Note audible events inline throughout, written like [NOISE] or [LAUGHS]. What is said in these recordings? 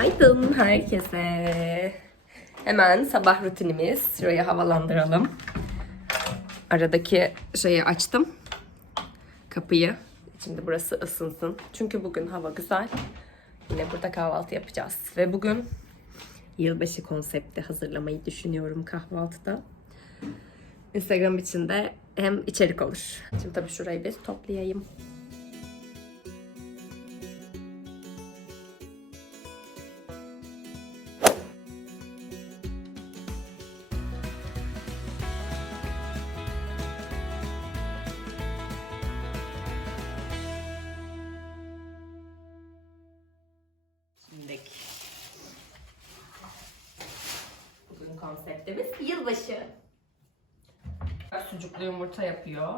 Günaydın herkese. Hemen sabah rutinimiz. Şurayı havalandıralım. Aradaki şeyi açtım. Kapıyı. Şimdi burası ısınsın. Çünkü bugün hava güzel. Yine burada kahvaltı yapacağız. Ve bugün yılbaşı konsepti hazırlamayı düşünüyorum kahvaltıda. Instagram için de hem içerik olur. Şimdi tabii şurayı bir toplayayım. Konseptimiz yılbaşı. Sucuklu yumurta yapıyor.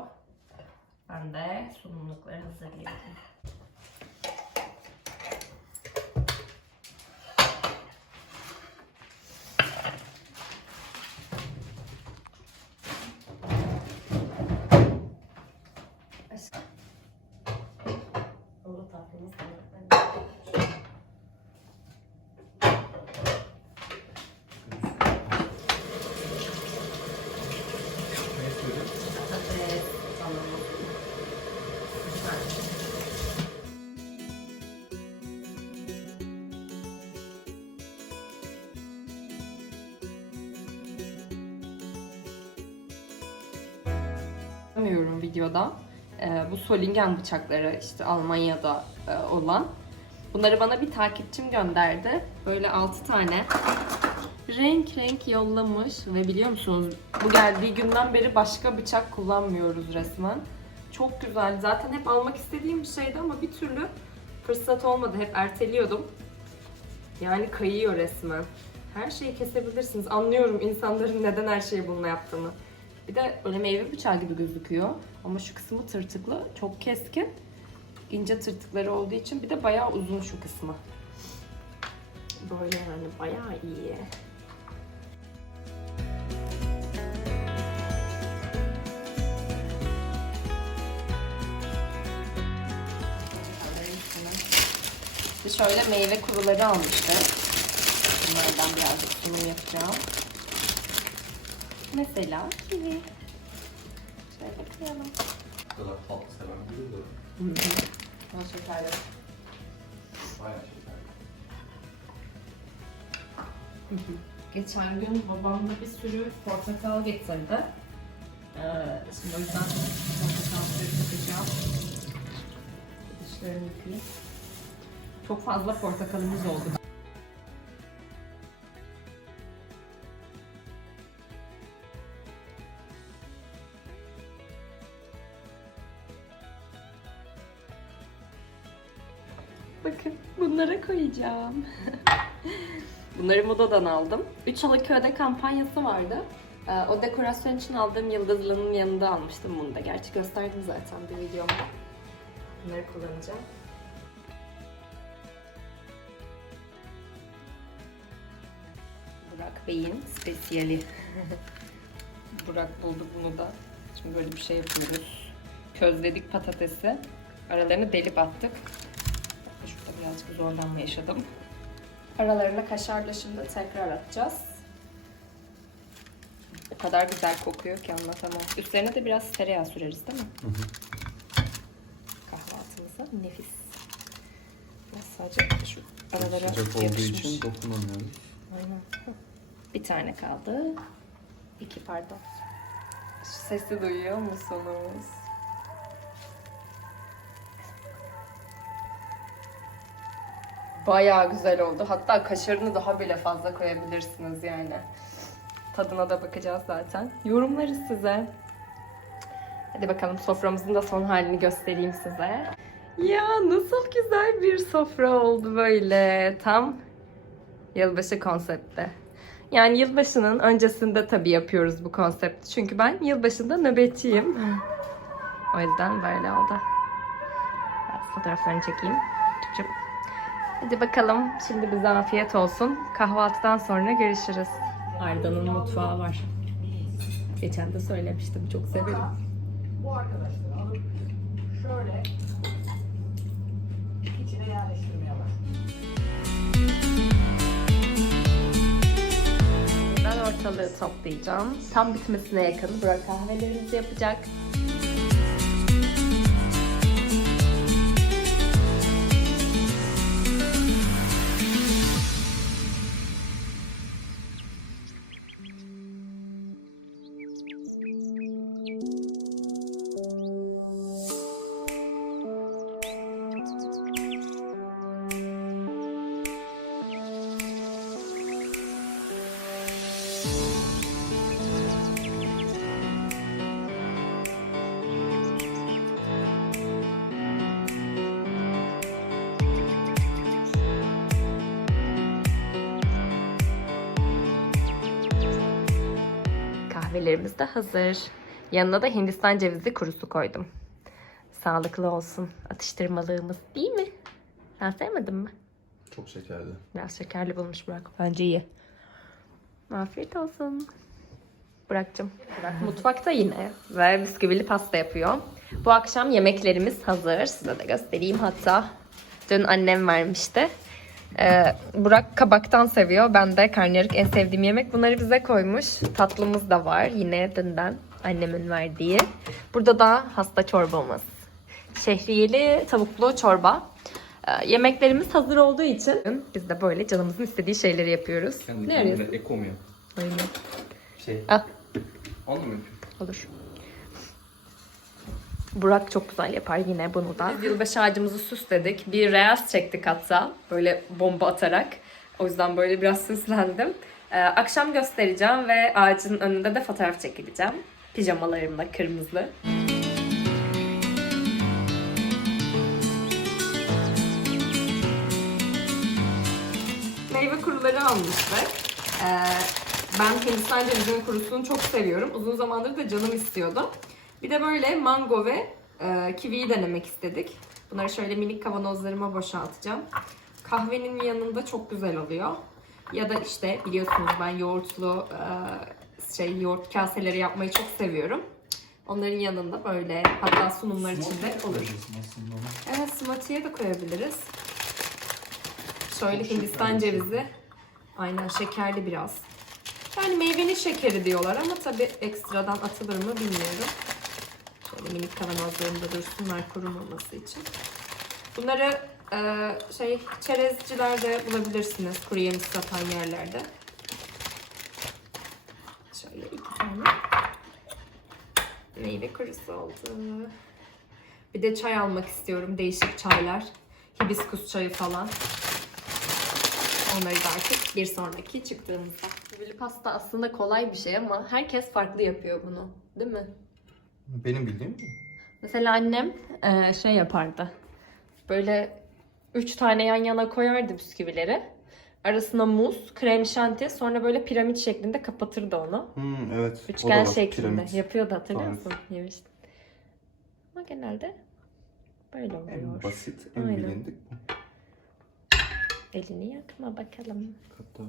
Ben de sunumlukları hazırlıyorum. Videoda. Ee, bu Solingen bıçakları işte Almanya'da e, olan. Bunları bana bir takipçim gönderdi. Böyle 6 tane renk renk yollamış ve biliyor musunuz bu geldiği günden beri başka bıçak kullanmıyoruz resmen. Çok güzel. Zaten hep almak istediğim bir şeydi ama bir türlü fırsat olmadı. Hep erteliyordum. Yani kayıyor resmen. Her şeyi kesebilirsiniz. Anlıyorum insanların neden her şeyi bununla yaptığını. Bir de öyle meyve bıçağı gibi gözüküyor. Ama şu kısmı tırtıklı. Çok keskin. İnce tırtıkları olduğu için bir de bayağı uzun şu kısmı. Böyle yani bayağı iyi. İşte şöyle meyve kuruları almıştım. Bunlardan birazcık sunum yapacağım. Mesela kivi. Geçen gün babam da bir sürü portakal getirdi. Ee, şimdi o yüzden portakal suyu sıkacağım. Dişlerimi yıkayayım. Çok fazla portakalımız oldu. Bakın bunlara koyacağım. [LAUGHS] Bunları modadan aldım. 3 Alıköy'de kampanyası vardı. Ee, O dekorasyon için aldığım yıldızlının yanında almıştım bunu da. Gerçi gösterdim zaten bir videomda. Bunları kullanacağım. Burak Bey'in spesiyali. [LAUGHS] Burak buldu bunu da. Şimdi böyle bir şey yapıyoruz. Közledik patatesi. Aralarını delip attık. Birazcık zorlanma yaşadım. Aralarına kaşarla şimdi tekrar atacağız. O kadar güzel kokuyor ki anlatamam. Üstlerine de biraz tereyağı süreriz değil mi? Kahvaltımıza nefis. Biraz sadece şu aralara Sıcak olduğu yapışmış. için dokunamıyoruz. Aynen. Hı. Bir tane kaldı. İki pardon. Şu sesi duyuyor musunuz? Bayağı güzel oldu. Hatta kaşarını daha bile fazla koyabilirsiniz yani. Tadına da bakacağız zaten. Yorumlarız size. Hadi bakalım soframızın da son halini göstereyim size. Ya nasıl güzel bir sofra oldu böyle. Tam yılbaşı konsepti. Yani yılbaşının öncesinde tabii yapıyoruz bu konsepti. Çünkü ben yılbaşında nöbetçiyim. O yüzden böyle oldu. Fotoğraflarını çekeyim. Hadi bakalım şimdi bize afiyet olsun. Kahvaltıdan sonra görüşürüz. Arda'nın mutfağı var. Geçen de söylemiştim çok severim. Bu arkadaşları alıp şöyle içine yerleştirmeye başlıyoruz. Ben ortalığı toplayacağım. Tam bitmesine yakın Burak kahvelerimizi yapacak. Kahvelerimiz de hazır. Yanına da Hindistan cevizi kurusu koydum. Sağlıklı olsun atıştırmalığımız değil mi? Sen sevmedin mi? Çok şekerli. Biraz şekerli bulmuş Burak. Bence iyi. Afiyet olsun. Burak'cığım. Burak mutfakta yine ve bisküvili pasta yapıyor. Bu akşam yemeklerimiz hazır. Size de göstereyim hatta. Dün annem vermişti. Ee, Burak kabaktan seviyor. Ben de karnıyarık en sevdiğim yemek. Bunları bize koymuş. Tatlımız da var. Yine dünden annemin verdiği. Burada da hasta çorbamız. Şehriyeli tavuklu çorba. Ee, yemeklerimiz hazır olduğu için biz de böyle canımızın istediği şeyleri yapıyoruz. ne arıyorsun? eko mu yap? Aynen. Şey. Al. Onu mu yapayım? Olur. Burak çok güzel yapar yine bunu da. Biz yılbaşı ağacımızı süsledik. Bir reels çektik hatta. Böyle bomba atarak. O yüzden böyle biraz süslendim. Ee, akşam göstereceğim ve ağacın önünde de fotoğraf çekileceğim. Pijamalarımla kırmızı. Meyve kuruları almıştık. Ee, ben Hindistan cevizinin kurusunu çok seviyorum. Uzun zamandır da canım istiyordu. Bir de böyle mango ve e, kiviyi denemek istedik. Bunları şöyle minik kavanozlarıma boşaltacağım. Kahvenin yanında çok güzel oluyor. Ya da işte biliyorsunuz ben yoğurtlu e, şey yoğurt kaseleri yapmayı çok seviyorum. Onların yanında böyle hatta sunumlar içinde olur. Aslında onu. Evet smoothieye de koyabiliriz. Şöyle Çok Hindistan şekerli. cevizi. Aynen şekerli biraz. Yani meyvenin şekeri diyorlar ama tabii ekstradan atılır mı bilmiyorum. Şöyle minik kavanozlarımda dursunlar kurumaması için. Bunları e, şey çerezcilerde bulabilirsiniz. Kuru yemiş satan yerlerde. Şöyle iki tane. Meyve kurusu oldu. Bir de çay almak istiyorum. Değişik çaylar. Hibiskus çayı falan. Onları da artık bir sonraki çıktığımızda. Böyle pasta aslında kolay bir şey ama herkes farklı yapıyor bunu. Değil mi? Benim bildiğim mi? Mesela annem eee, şey yapardı. Böyle üç tane yan yana koyardı bisküvileri. Arasına muz, krem şanti, sonra böyle piramit şeklinde kapatırdı onu. Hmm, evet. Üçgen şeklinde piramit. yapıyordu hatırlıyor Evet. musun? Yemiştim. Ama genelde böyle oluyor. En basit, en Aynen. bilindik bu. Elini yakma bakalım. Hatta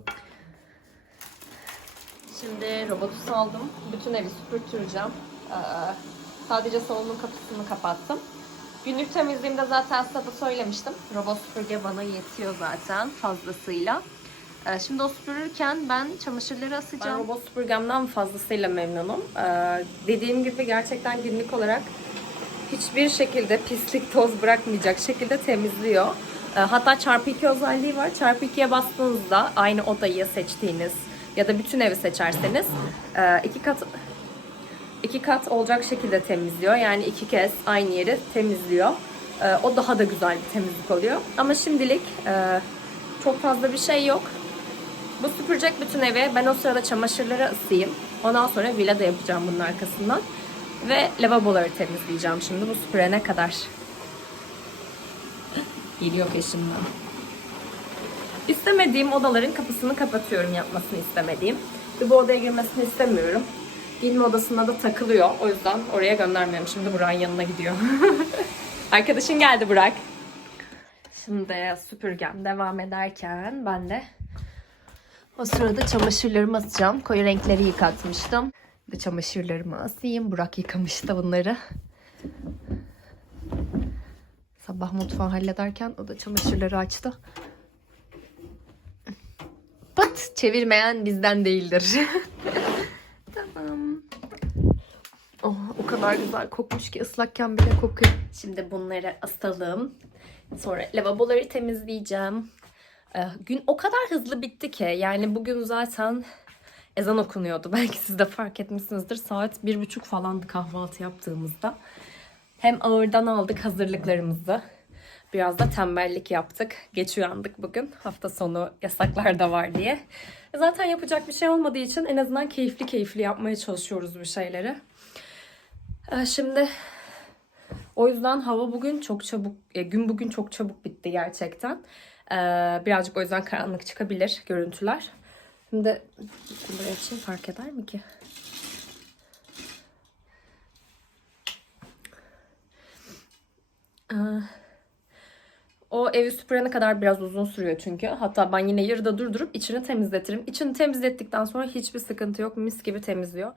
Şimdi robotu saldım. Bütün evi süpürtüreceğim. Ee, sadece salonun kapısını kapattım. Günlük temizliğimde zaten size söylemiştim. Robot süpürge bana yetiyor zaten fazlasıyla. Ee, şimdi o süpürürken ben çamaşırları asacağım. Ben robot süpürgemden fazlasıyla memnunum. Ee, dediğim gibi gerçekten günlük olarak hiçbir şekilde pislik toz bırakmayacak şekilde temizliyor. Hatta çarpı 2 özelliği var. Çarpı 2'ye bastığınızda aynı odayı seçtiğiniz ya da bütün evi seçerseniz e, iki kat iki kat olacak şekilde temizliyor. Yani iki kez aynı yeri temizliyor. Ee, O daha da güzel bir temizlik oluyor. Ama şimdilik e, çok fazla bir şey yok. Bu süpürecek bütün evi. Ben o sırada çamaşırları ısıyayım. Ondan sonra villa da yapacağım bunun arkasından. Ve lavaboları temizleyeceğim şimdi bu süpürene kadar. [LAUGHS] Geliyor peşimden. İstemediğim odaların kapısını kapatıyorum yapmasını istemediğim. Ve bu odaya girmesini istemiyorum. Giyinme odasında da takılıyor. O yüzden oraya göndermiyorum. Şimdi Burak'ın yanına gidiyor. [LAUGHS] Arkadaşın geldi Burak. Şimdi süpürgem devam ederken ben de o sırada çamaşırlarımı asacağım. Koyu renkleri yıkatmıştım. De çamaşırlarımı asayım. Burak yıkamıştı bunları. Sabah mutfağı hallederken o da çamaşırları açtı. Pat çevirmeyen bizden değildir. [LAUGHS] tamam. Oh, o kadar güzel kokmuş ki ıslakken bile kokuyor. Şimdi bunları asalım. Sonra lavaboları temizleyeceğim. Ee, gün o kadar hızlı bitti ki. Yani bugün zaten ezan okunuyordu. [LAUGHS] Belki siz de fark etmişsinizdir. Saat bir buçuk falandı kahvaltı yaptığımızda. Hem ağırdan aldık hazırlıklarımızı. Biraz da tembellik yaptık. Geç uyandık bugün. Hafta sonu yasaklar da var diye. Zaten yapacak bir şey olmadığı için en azından keyifli keyifli yapmaya çalışıyoruz bu şeyleri. Ee, Şimdi o yüzden hava bugün çok çabuk, e, gün bugün çok çabuk bitti gerçekten. Ee, birazcık o yüzden karanlık çıkabilir görüntüler. Şimdi bunları açayım fark eder mi ki? Ee, o evi süpürene kadar biraz uzun sürüyor çünkü. Hatta ben yine yarıda durdurup içini temizletirim. İçini temizlettikten sonra hiçbir sıkıntı yok. Mis gibi temizliyor.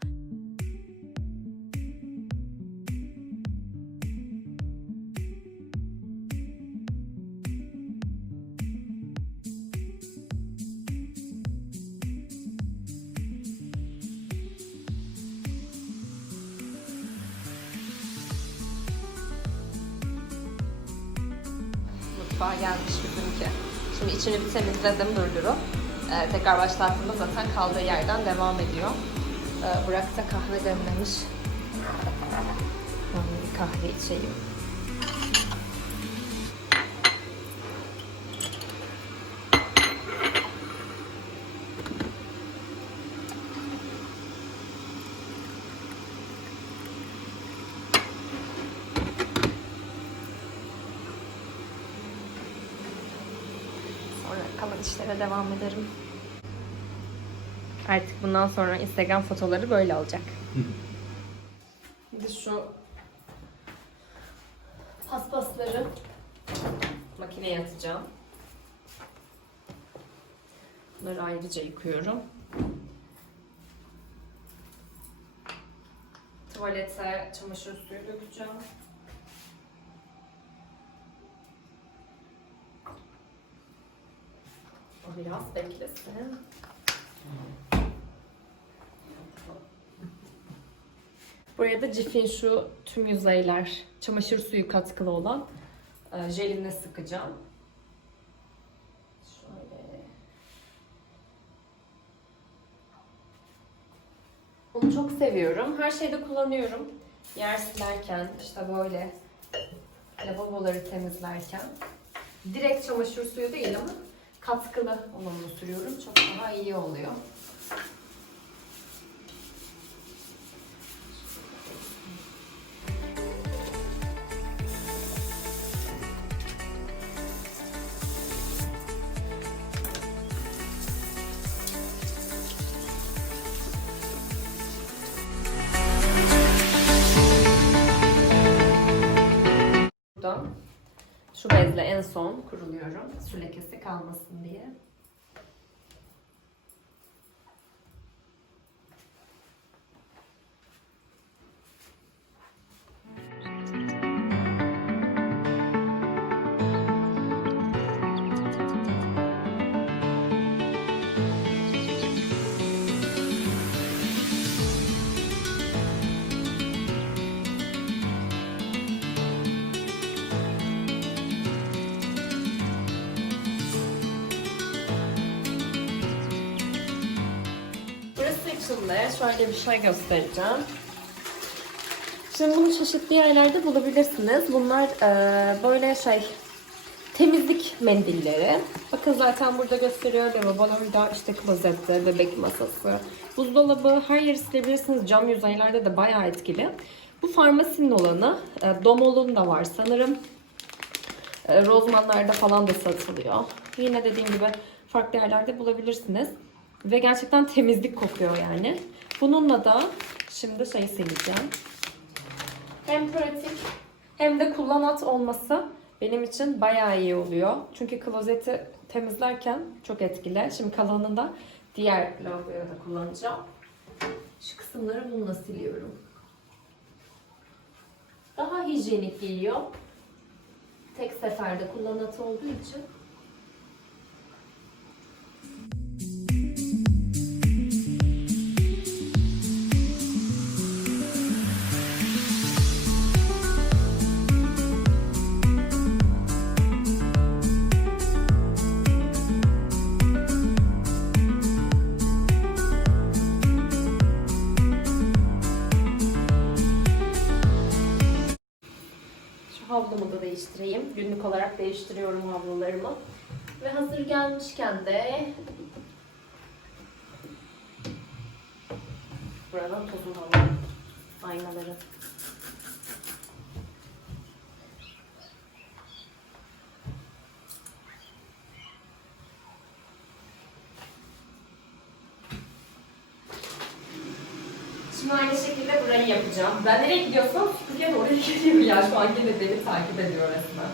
Mutfağa gelmiş bizimki. Şimdi içini bir temizledim durdurup. Ee, tekrar başlattığımda zaten kaldığı yerden devam ediyor. Ee, Burak da kahve demlemiş. Ben bir kahve içeyim. Sonra kalan işlere devam ederim. Artık bundan sonra Instagram fotoları böyle olacak. Şimdi şu paspasları makineye atacağım. Bunları ayrıca yıkıyorum. Tuvalete çamaşır suyu dökeceğim. Biraz beklesin. Buraya da Cif'in şu tüm yüzeyler çamaşır suyu katkılı olan e, jeline sıkacağım. Şöyle. Onu çok seviyorum. Her şeyde kullanıyorum. Yer silerken, işte böyle lavaboları temizlerken. Direkt çamaşır suyu değil ama katkılı olanını sürüyorum. Çok daha iyi oluyor. Kuruluyorum. Su lekesi kalmasın diye. De şöyle bir şey göstereceğim. Şimdi bunu çeşitli yerlerde bulabilirsiniz. Bunlar eee, böyle şey temizlik mendilleri. Bakın zaten burada gösteriyor. Lavabolarda işte klozette, bebek masası, buzdolabı her yeri silebilirsiniz. Cam yüzeylerde de bayağı etkili. Bu farmasinin olanı. E, Domol'un da var sanırım. E, Rozmanlarda falan da satılıyor. Yine dediğim gibi farklı yerlerde bulabilirsiniz. Ve gerçekten temizlik kokuyor yani. Bununla da şimdi şey sileceğim. Hem pratik hem de kullanat olması benim için bayağı iyi oluyor. Çünkü klozeti temizlerken çok etkili. Şimdi kalanını da diğer lavaboya da kullanacağım. Şu kısımları bununla siliyorum. Daha hijyenik geliyor. Tek seferde kullanatı olduğu için havlumu da değiştireyim. Günlük olarak değiştiriyorum havlularımı. Ve hazır gelmişken de buradan tozunu alalım. Aynaların. Şimdi aynı şekilde burayı yapacağım. Ben nereye gidiyorsam süpürge oraya [LAUGHS] gidiyor ya. Şu an yine beni takip ediyor resmen.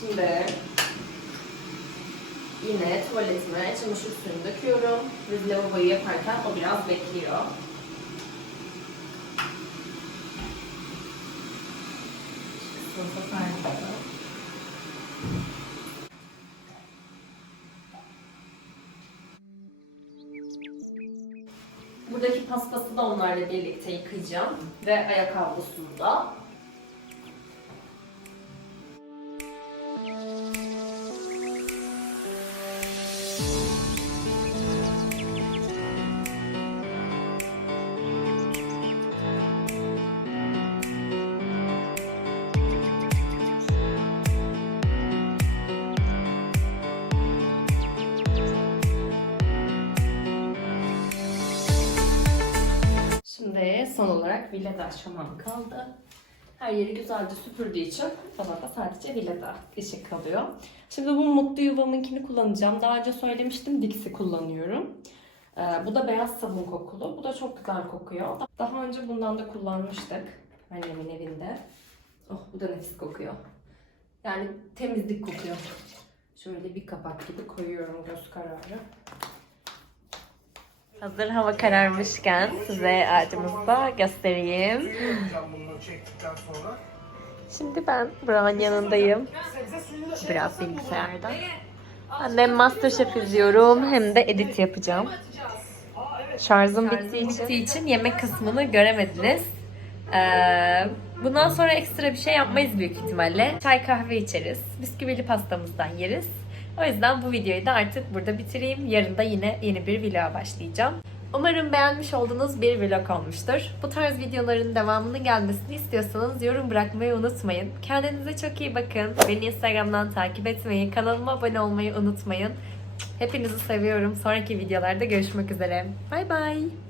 Şimdi yine tuvaletime çamaşır suyunu döküyorum. Ve lavaboyu yaparken o biraz bekliyor. Şu kısmını onlarla birlikte yıkayacağım. Ve ayak havlusunu da. Aşamam kaldı. Her yeri güzelce süpürdüğü için da sadece villada ışık kalıyor. Şimdi bu mutlu yuvamınkini kullanacağım. Daha önce söylemiştim Dix'i kullanıyorum. Ee, bu da beyaz sabun kokulu. Bu da çok güzel kokuyor. Daha önce bundan da kullanmıştık annemin evinde. Oh bu da nefis kokuyor. Yani temizlik kokuyor. Şöyle bir kapak gibi koyuyorum göz kararı. Hazır hava kararmışken size ağacımızı da göstereyim. Şimdi ben Burak'ın yanındayım. Biraz bilgisayarda. Hem Masterchef izliyorum hem de edit yapacağım. Şarjım bittiği için, bittiği için yemek kısmını göremediniz. Ee, bundan sonra ekstra bir şey yapmayız büyük ihtimalle. Çay kahve içeriz. Bisküvili pastamızdan yeriz. O yüzden bu videoyu da artık burada bitireyim. Yarın da yine yeni bir vloga başlayacağım. Umarım beğenmiş olduğunuz bir vlog olmuştur. Bu tarz videoların devamının gelmesini istiyorsanız yorum bırakmayı unutmayın. Kendinize çok iyi bakın. Beni Instagram'dan takip etmeyi, kanalıma abone olmayı unutmayın. Hepinizi seviyorum. Sonraki videolarda görüşmek üzere. Bay bay.